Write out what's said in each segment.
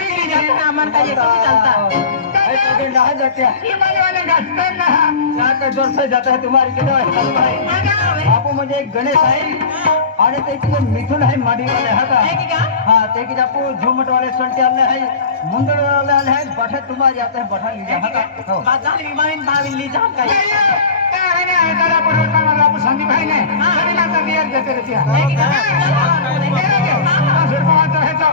गाड़ी ले जाता है अमन का ये तो भी चलता कहाँ जाते हैं हिमालय वाले घाट पर ना यहाँ का जोर से जाता है तुम्हारी किलो है आपू म्हणजे एक गणेश आहे आणि त्याची मिथुन आहे माडीवाले हा का हाँ त्याची आपू झुमट वाले संटे आले है मुंदड़ वाले आले है बठा तुम्हारी आता है बठा लीजिए हा का हो बाजार विमान भाविन ली जाम का आहे ना ऐकायला परवडणार मला आपू संदीप आहे ना तरी माझा नियत देते रे त्या फिरपावाचा ह्याचा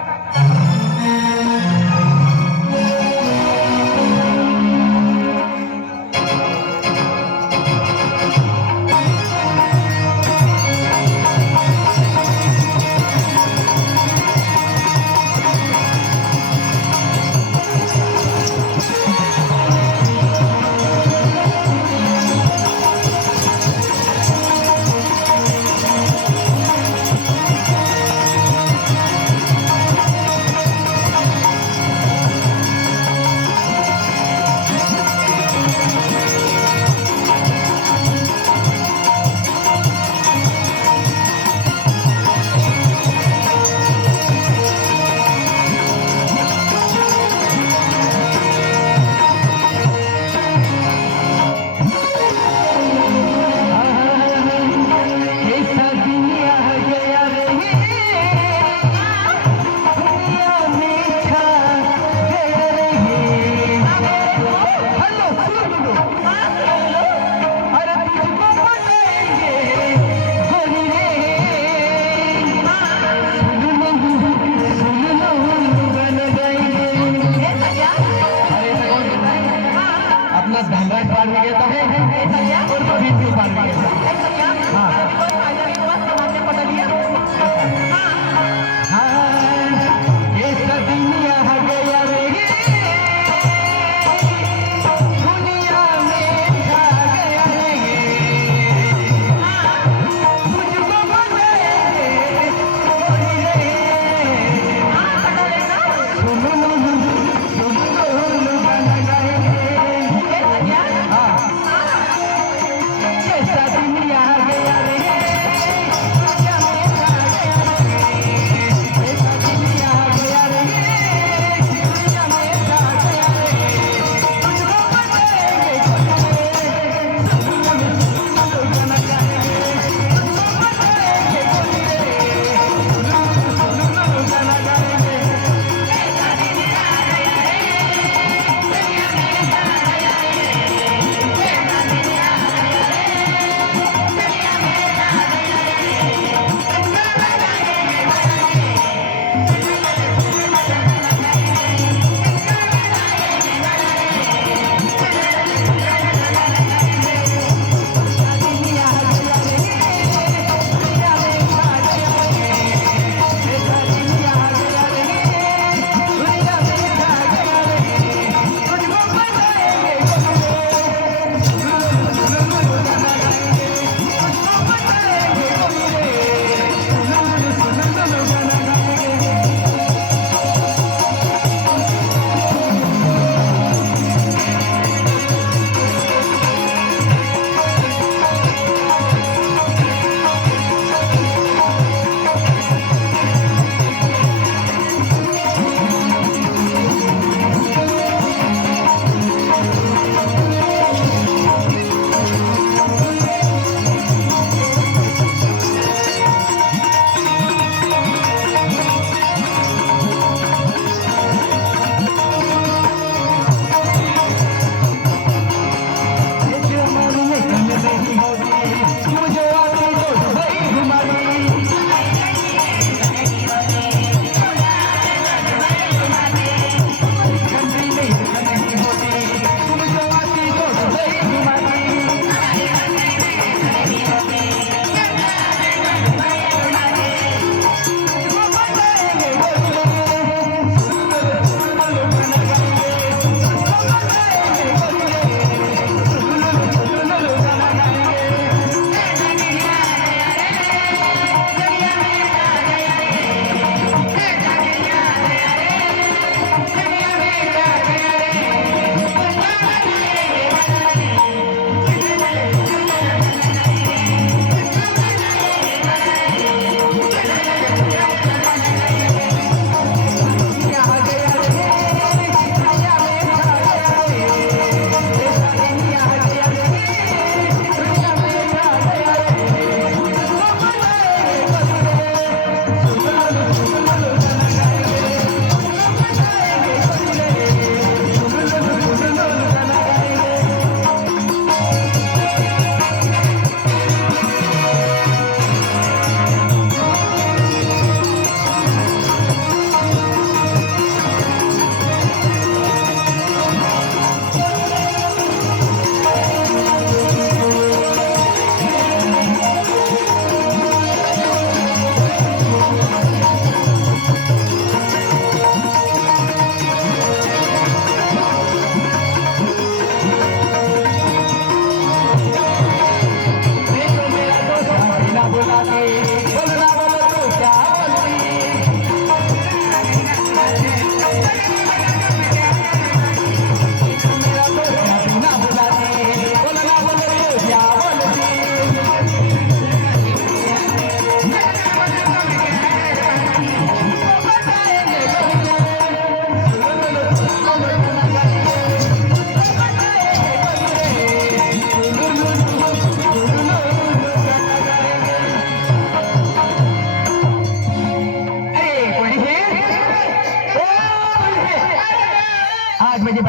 Yes, I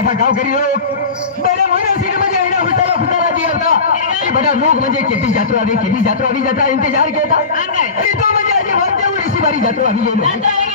देखा गावकरी लोक बड़े मनोसिक म्हणजे येणं हुताला दिया होता बड़ा लोग म्हणजे खेती जात्रा आली जत्रा इंतजार केला आणि तो म्हणजे अशी वरते उडीसी बारी जत्रा आली